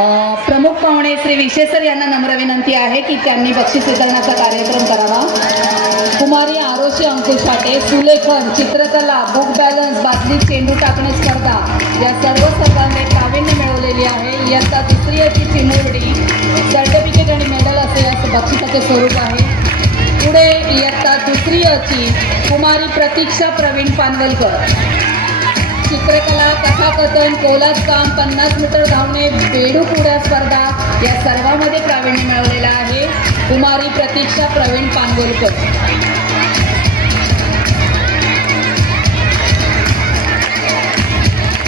प्रमुख पाहुणे श्री विशेषर यांना नम्र विनंती आहे की त्यांनी बक्षीस वितरणाचा कार्यक्रम करावा। कुमारी आरोशी अंकुश फाटे, सुलेखन, चित्रकला, बुक बॅलन्स, बादली, चेंडू टाकणे स्पर्धा या सर्व स्पर्धांमध्ये प्रावीण्य मिळवलेली आहे। इयत्ता दुसरीची चिमुरडी सर्टिफिकेट आणि मेडल असे या बक्षिसाचे स्वरूप आहे। पुढे इयत्ता दुसरीची कुमारी प्रतीक्षा प्रवीण पानवलकर, चित्रकला, कथाकथन, कोलाज काम, 50 मीटर धावणे, बेडूक उड्या स्पर्धा या सर्वांमध्ये प्रावीण्य मिळवलेला आहे। कुमारी प्रतीक्षा प्रवीण पानवलकर।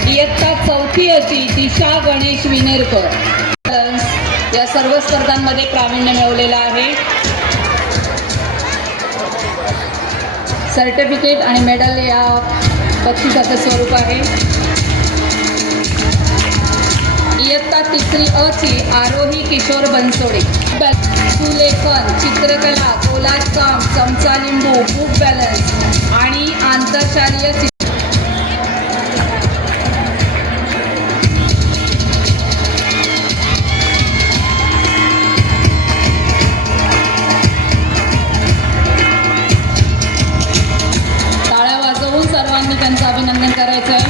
इयत्ता चौथीची दिशा गणेश विनेरकर या सर्व स्पर्धांमध्ये प्रावीण्य मिळवलेला आहे। सर्टिफिकेट आणि मेडल या बक्षिसाचे स्वरूप आहे। इयत्ता तिसरी ची आरोही किशोर बनसोडे, सुलेखन, चित्रकला, कोलाज काम, चमचा लिंबू, बुक बॅलन्स आणि आंतरशालेय सर्वांनी त्यांचं अभिनंदन करायचं आहे।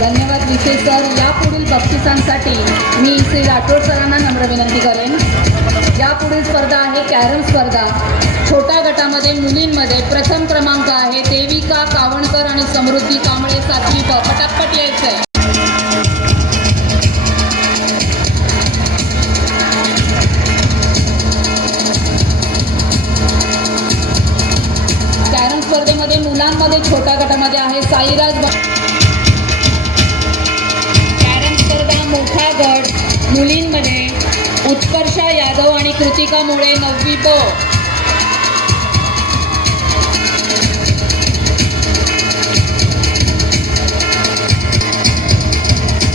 धन्यवाद विशेष सर। यापुढील बक्षिसांसाठी मी श्री राठोड सरांना नम्र विनंती करेन। यापुढील स्पर्धा आहे कॅरम स्पर्धा। छोट्या गटामध्ये मुलींमध्ये प्रथम क्रमांक आहे देविका कावणकर आणि समृद्धी कांबळे, 7वी ब। पटापट यायचं आहे। कॅरम स्पर्धेमध्ये मुलांमध्ये छोट्या गटामध्ये आहे साईराज। कॅरम स्पर्धा मोठा गट मुलींमध्ये उत्कर्षा यादव आणि कृतिका मुळे, 9वी ब।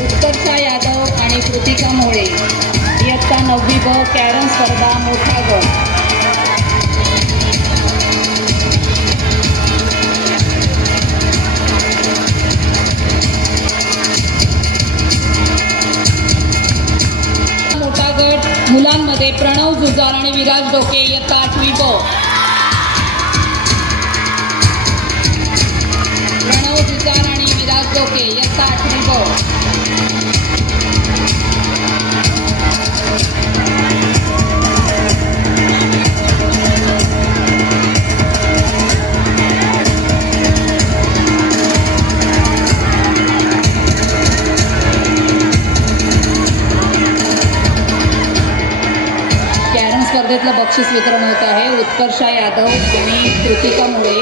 उत्कर्षा यादव आणि कृतिका मुळे, इयत्ता 9वी ब, कॅरम स्पर्धा मोठा गट। मुलांमध्ये प्रणव जुजार आणि विराज डोके, इयत्ता 8वी ब। प्रणव जुजार आणि विराज डोके, इयत्ता 8वी ब। स्पर्धेतलं बक्षीस वितरण होत आहे उत्कर्षा यादव आणि कृतिका मुळे।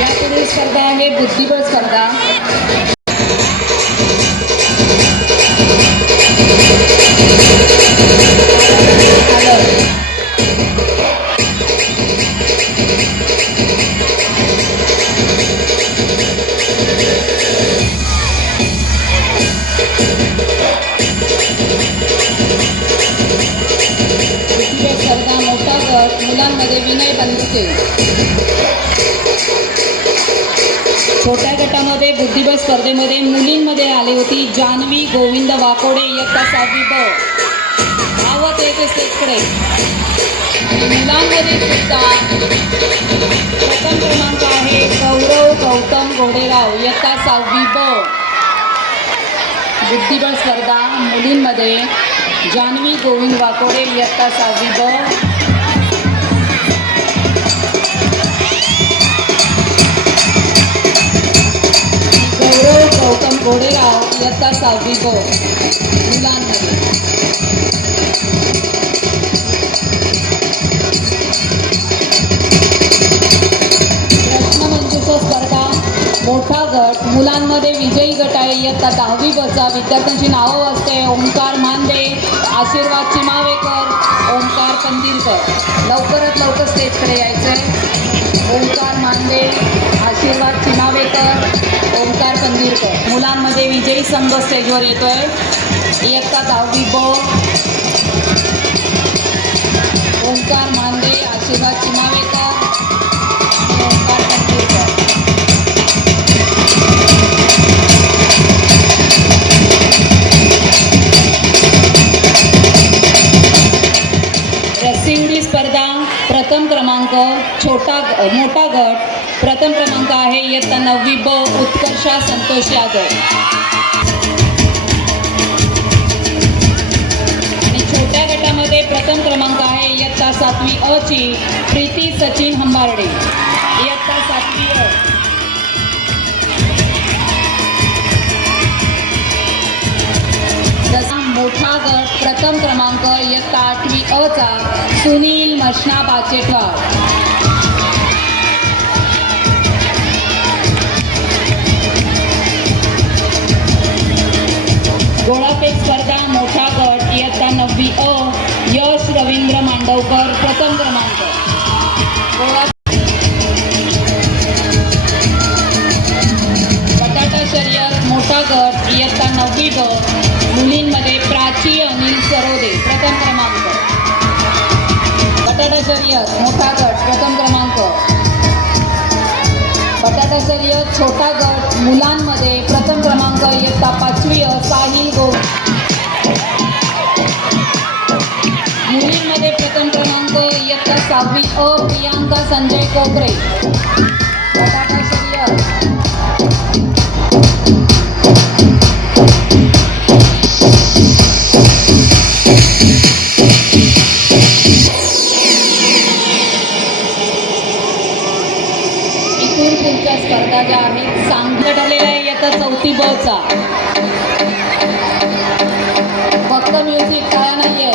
यापुढील स्पर्धा आहे बुद्धिबळ स्पर्धा। स्पर्धा मोठा गट मुलांमध्ये विनय बंदुके। छोट्या गटामध्ये बुद्धिबळ स्पर्धेमध्ये मुलींमध्ये आली होती जान्हवी गोविंद वाकोडे, इयत्ता 6वी ब। धावत येते स्टेजकडे। आणि मुलांमध्ये सुद्धा प्रथम क्रमांक आहे गौरव गौतम घोडेराव, इयत्ता 6वी ब। बुद्धिबळ स्पर्धा मुलींमध्ये जान्हवी गोविंद वाकोडे, इयत्ता 6वी ब। गौरव इयत्ता 6वी ब मुलांमध्ये. प्रश्नमंजुषा स्पर्धा मोठा गट मुलांमध्ये विजयी गट आहे इयत्ता 10वी बचा. विद्यार्थ्यांची नावं वाचते. ओंकार मांदे, आशीर्वाद चिमावेकर, ओंकार पंदिरकर. लवकरात लवकर स्टेजकडे यायचंय. ओंकार मांदे, आशीर्वाद चिमावेकर, ओंकार पंदिरकर. मुलांमध्ये विजयी संघ स्टेजवर येतोय. इयत्ता 10वी ब ओंकार मांदे, आशीर्वाद चिमावेकर आणि ओंकार पंदिरकर. रस्सीउडी स्पर्धा प्रथम क्रमांक मोठा गट प्रथम क्रमांक आहे इयत्ता 9वी ब उत्कर्षा संतोष यादव. आणि छोट्या गटामध्ये प्रथम क्रमांक आहे इयत्ता 7वी अ ची प्रीती सचिन हंबार्डे. इयत्ता 7वी अ. मोठा गट प्रथम क्रमांक इयत्ता 8वी अ चा सुनील मशना बाचेटवार. गोळाफेक स्पर्धा मोठा गट इयत्ता 9वी अ यश रवींद्र मांडवकर प्रथम क्रमांक. बटाटा शर्यत मोठा गट इयत्ता 9वी ब मुलींमध्ये प्राची अनिल सरोदे प्रथम क्रमांक. बटाटा शर्यत मोठा गट प्रथम क्रमांक. बटाटा शर्यत छोटा गट मुलांमध्ये प्रथम क्रमांक इयत्ता 5वी अ साहिल गो. मुलींमध्ये प्रथम क्रमांक इयत्ता 6वी अ प्रियांका संजय कोकरे. बटाटा शर्यत पुढच्या स्पर्धा ज्या आहेत सांगण्यात आलेल्या आहे इयत्ता 4थी ब चा. फक्त म्युझिक काय नाहीये.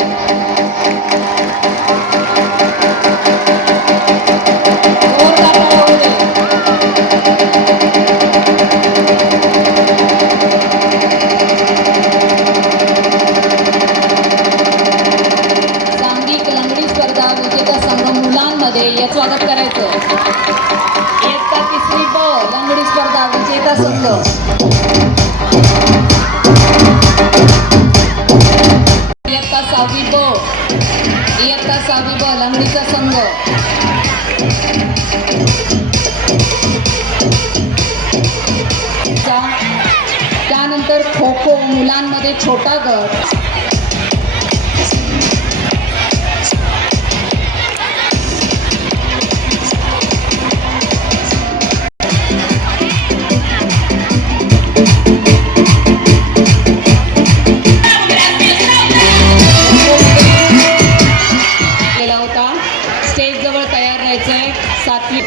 सांघिक लंगडी स्पर्धा विजेता संघ मुलांमध्ये यात स्वागत करायचं. इयत्ता 3री ब लंगडी स्पर्धा विजेता संघ. इयत्ता 6वी ब लंगडीचा संघ. त्यानंतर खो खो मुलांमध्ये छोटा गट. स्टेज जवळ तयार राहायचंय. 7वी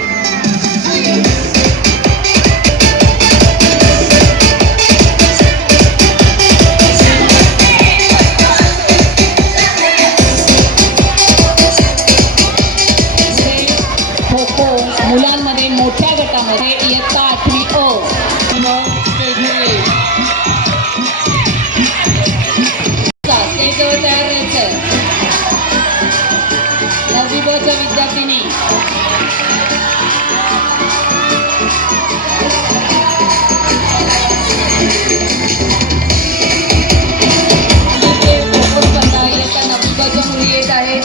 खो खो मुलांमध्ये मोठ्या गटामध्ये इयत्ता 8वी अ. स्टेज जवळ तयार राहायचंय. 9वी ब च्या विद्यार्थिनी. स्पर्धा इयत्ता 9वी ब च्या मुली येत आहेत.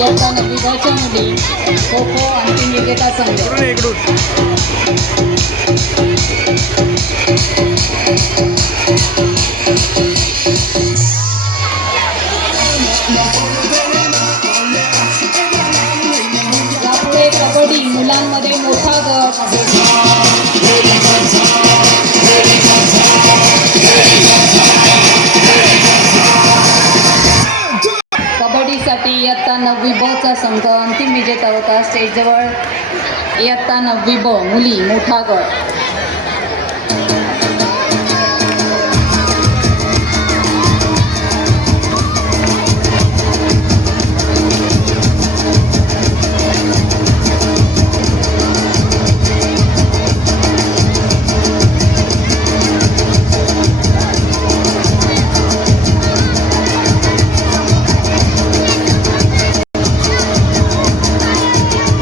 इयत्ता 9वी ब च्या मुली खो खो अंतिम विजेता संघ. यापुढे कबड्डी 9वी ब चा संघ अंतिम विजेता होता. स्टेजजवळ इयत्ता 9वी ब मुली मोठा गट.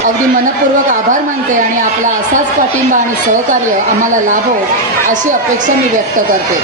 अगदी मनपूर्वक आभार मानते आणि आपला असाच पाठिंबा आणि सहकार्य आम्हाला लाभो अशी अपेक्षा मी व्यक्त करते.